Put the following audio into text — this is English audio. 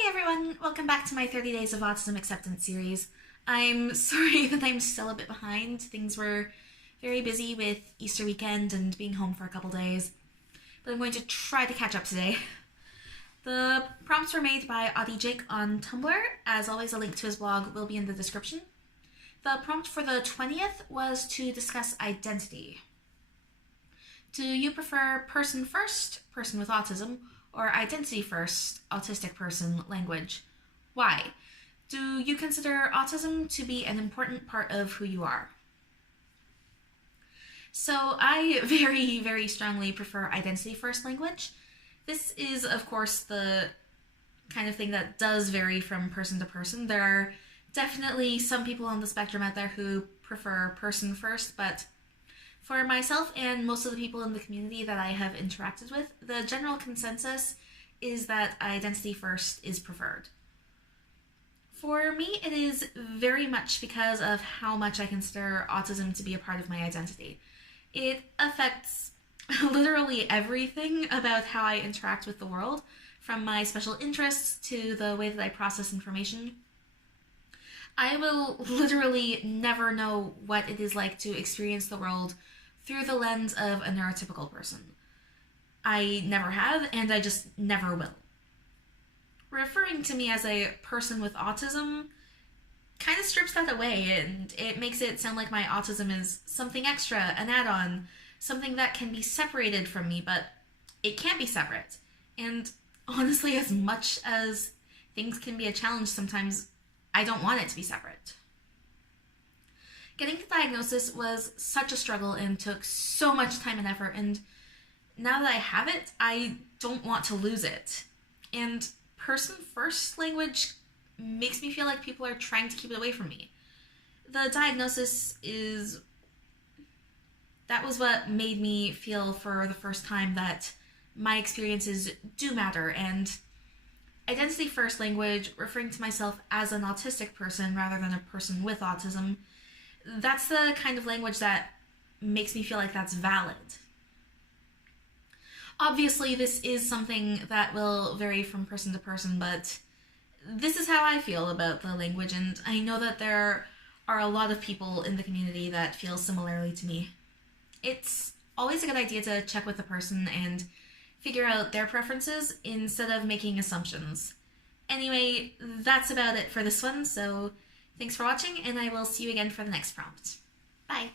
Hey everyone, welcome back to my 30 Days of Autism Acceptance series. I'm sorry that I'm still a bit behind. Things were very busy with Easter weekend and being home for a couple days, but I'm going to try to catch up today. The prompts were made by Autie-Jake on Tumblr. As always, a link to his blog will be in the description. The prompt for the 20th was to discuss identity. Do you prefer person first, person with autism, or identity first, autistic person, language? Why? Do you consider autism to be an important part of who you are? So I very, very strongly prefer identity first language. This is, of course, the kind of thing that does vary from person to person. There are definitely some people on the spectrum out there who prefer person first, but for myself and most of the people in the community that I have interacted with, the general consensus is that identity first is preferred. For me, it is very much because of how much I consider autism to be a part of my identity. It affects literally everything about how I interact with the world, from my special interests to the way that I process information. I will literally never know what it is like to experience the world through the lens of a neurotypical person. I never have, and I just never will. Referring to me as a person with autism kind of strips that away, and it makes it sound like my autism is something extra, an add-on, something that can be separated from me, but it can't be separate. And honestly, as much as things can be a challenge sometimes, I don't want it to be separate. Getting the diagnosis was such a struggle and took so much time and effort, and now that I have it, I don't want to lose it. And person first language makes me feel like people are trying to keep it away from me. The diagnosis that was what made me feel for the first time that my experiences do matter, and identity first language, referring to myself as an autistic person rather than a person with autism, that's the kind of language that makes me feel like that's valid. Obviously, this is something that will vary from person to person, but this is how I feel about the language, and I know that there are a lot of people in the community that feel similarly to me. It's always a good idea to check with the person and figure out their preferences instead of making assumptions. Anyway, that's about it for this one, so thanks for watching, and I will see you again for the next prompt. Bye!